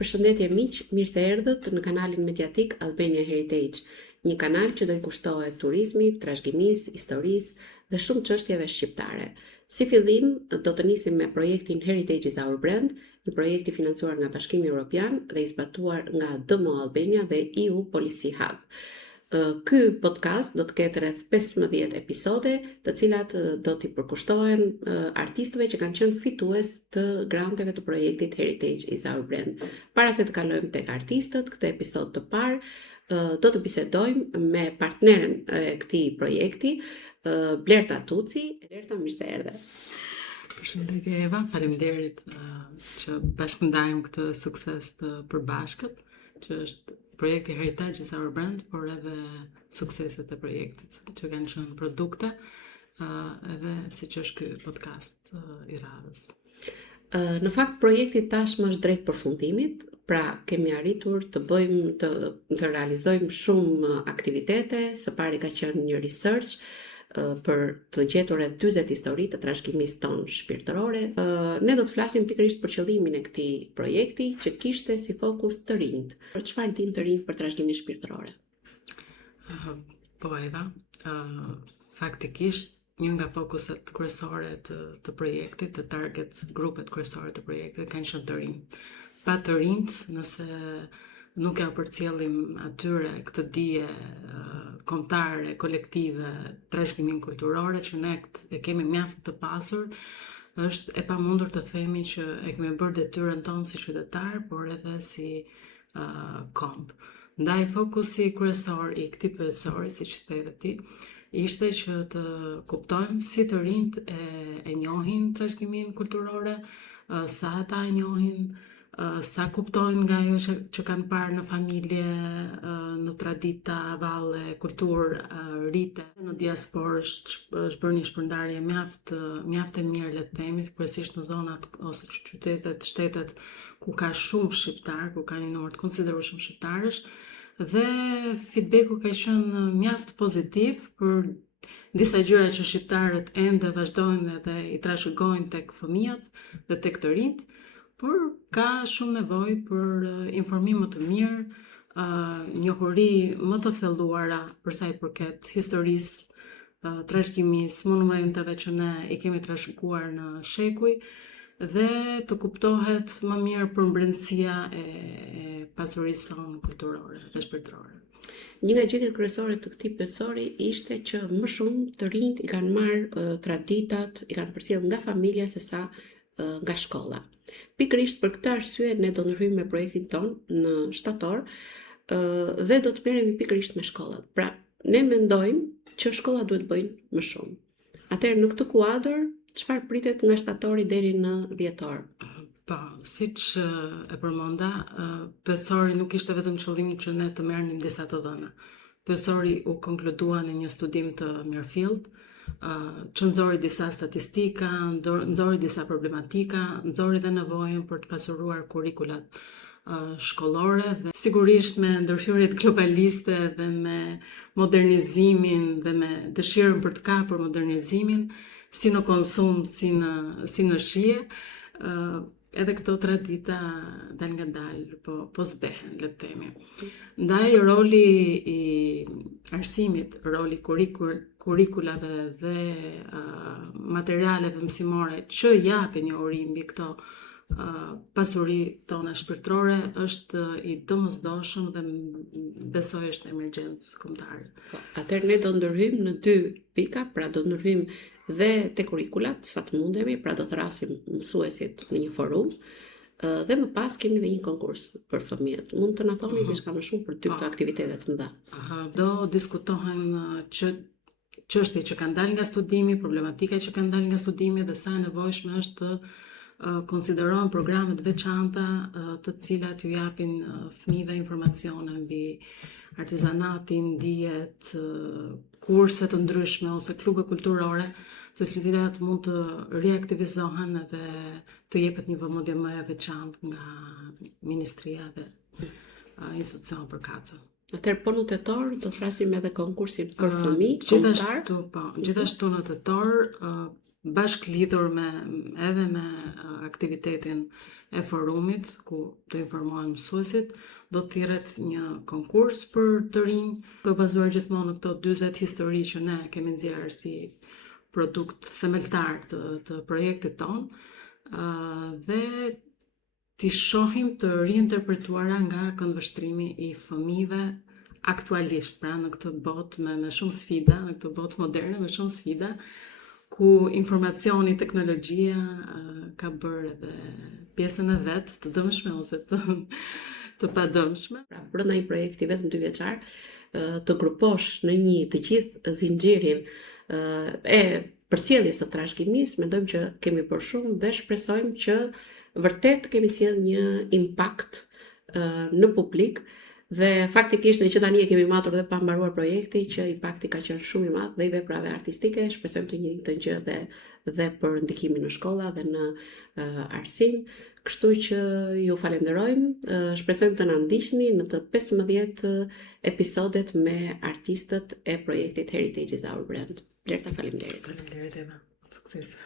Përshëndetje miq, mirë se erdhët në kanalin mediatik Albania Heritage, një kanal që do i kushtohet turizmit, trashëgimisë, historisë dhe shumë çështjeve shqiptare. Si fillim, do të nisim me projektin Heritage is Our Brand, një projekt i financuar nga Bashkimi Evropian dhe i zbatuar nga DMO Albania dhe EU Policy Hub. Ky podcast do të ketë rreth 15 episode, të cilat do t'i përkushtohen artistëve që kanë qenë fitues të granteve të projektit Heritage is Our Brand. Para se të kalojmë tek artistët, këtë episod të parë do të bisedojmë me partneren e këtij projekti, Blerta Tuci. Blerta, mirë se erdhe. Përshëndetje Eva, faleminderit që bashkëndajmë këtë sukses të përbashkët, që është projekti Heritage is Our Brand, por edhe sukseset e projektit, që kanë qenë produkte, edhe siç është ky podcast i radhës. Në fakt, projekti tashmë është drejt përfundimit, pra kemi arritur të bëjmë të realizojmë shumë aktivitete. Së pari ka qenë një research për të gjetur rreth 40 histori të trashëgimisë tonë shpirtërore. Ne do të flasim pikërisht për qëllimin e këtij projekti, që kishte si fokus të rinjt. Për çfarë dinë të rinjt për trashëgiminë shpirtërore? Po Eva, faktikisht një nga fokuset kryesore të projektit, të target grupet kryesore të projektit kanë qenë të rinjt. Pa të rinjt, nëse nuk ja përcjellim atyre këtë dije kombëtare, kolektive, trashëgiminë kulturore që ne e kemi mjaft të pasur, është e pamundur të themi që e kemi bërë detyrën tonë si qytetar, por edhe si komb. Ndaj fokusi kryesor i këtij pyetësori, siç theve ti, ishte që të kuptojmë si të rinjt e njohin trashëgiminë kulturore, sa ata e njohin, sa kuptojnë nga ajo që kanë parë në familje, në tradita, valle, kulturë, rite. Në diasporë është bërë një shpërndarje mjaft e mirë, le të themi, kryesisht në zonat ose qytetet, shtetet ku ka shumë shqiptar, ku ka një numër të konsiderueshëm shqiptarësh, dhe feedbacku ka qenë mjaft pozitiv për disa gjëra që shqiptarët ende vazhdojnë dhe i trashëgojnë tek fëmijët dhe tek të rinjt, por ka shumë nevojë për informim më të mirë, njohuri më të thelluara për sa i përket historisë, trashëgimisë, monumenteve që ne i kemi trashëguar në shekuj, dhe të kuptohet më mirë përmbërësia e pasurisë sonë kulturore dhe shpirtërore. Një nga gjetjet kryesore të këtij pyetësori ishte që më shumë të rinjt i kanë marrë traditat, i kanë përcjellë nga familja sesa nga shkolla. Pikërisht për këtë arsye ne do ndryhojmë me projektin ton në shtator dhe do të merremi pikërisht me shkollat. Pra, ne mendojmë që shkollat duhet bëjnë më shumë. Atëherë në këtë kuadër, çfarë pritet nga shtatori deri në dhjetor? Po, siç e përmenda, pyetësori nuk ishte vetëm qëllimi që ne të merrnim disa të dhëna. Pyetësori u konkludua në një studim të mirëfillt, që nxori disa statistika, nxori disa problematika, nxori dhe nevojën për të pasuruar kurrikulat shkollore, dhe sigurisht me ndërhyrjet globaliste dhe me modernizimin dhe me dëshirën për të kapur modernizimin, si në konsum, si në shije, edhe këto tradita dal nga dal, po zbehen, le të themi. Ndaj roli i arsimit, roli kurrikulave dhe materialeve mësimore që japin një uri mbi këto pasuri tona shpirtërore është i domosdoshëm dhe besoj është emergjencë kombëtare. Atëherë ne do ndërhyjmë në 2 pika, pra do ndërhyjmë dhe te kurrikulat, sa të mundemi, pra do të rrasim mësuesit në një forum, dhe më pas kemi dhe një konkurs për fëmijët. Mund të na thoni diçka më shumë për këto aktivitete të mëdha? Do diskutohen çështje që kanë dalë nga studimi, problematika që kanë dalë nga studimi dhe sa e nevojshme është të konsiderohen programe të veçanta të cilat ju japin fëmijëve informacione mbi artizanatin, dijet, kurse të ndryshme ose klube kulturore, të cilat mund të riaktivizohen edhe të jepet një vëmendje më e veçantë nga Ministria dhe institucion përkatëse. Atëherë po në tetor do thrasim edhe konkursin për fëmijë kombëtar. Gjithashtu në tetor bashk lidhur edhe me aktivitetin e forumit, ku të informohen mësuesit, do të thirret një konkurs për të rinj, të bazuar gjithmonë në këto 40 histori që ne kemi nxjerrë si produkt themeltar të projektit ton, dhe t'i shohim të reinterpretuara nga këndvështrimi i fëmijëve aktualisht, pra në këtë botë me shumë sfida, në këtë botë moderne me shumë sfida, ku informacioni, teknologjia ka bërë edhe pjesën e vet të dëmshme ose të padëmshme. Pra, brenda një projekti vetëm 2 vjeçar, të gruposh në të gjithë zinxhirin e përcjelljes së trashëgimisë, mendojmë që kemi bërë shumë dhe shpresojmë që vërtet kemi sjell një impakt në publik. Dhe faktikisht në që tani e kemi matur dhe pa mbaruar projekti, që impakti ka qenë shumë i madh dhe i veprave artistike, shpresojmë të njëjtën gjë dhe për ndikimin në shkolla dhe në arsim. Kështu që ju falenderojmë, shpresojmë të na ndiqni në të 15 episodet me artistët e projektit Heritage is Our Brand. Blerta, faleminderit. Faleminderit Eva. Sukses.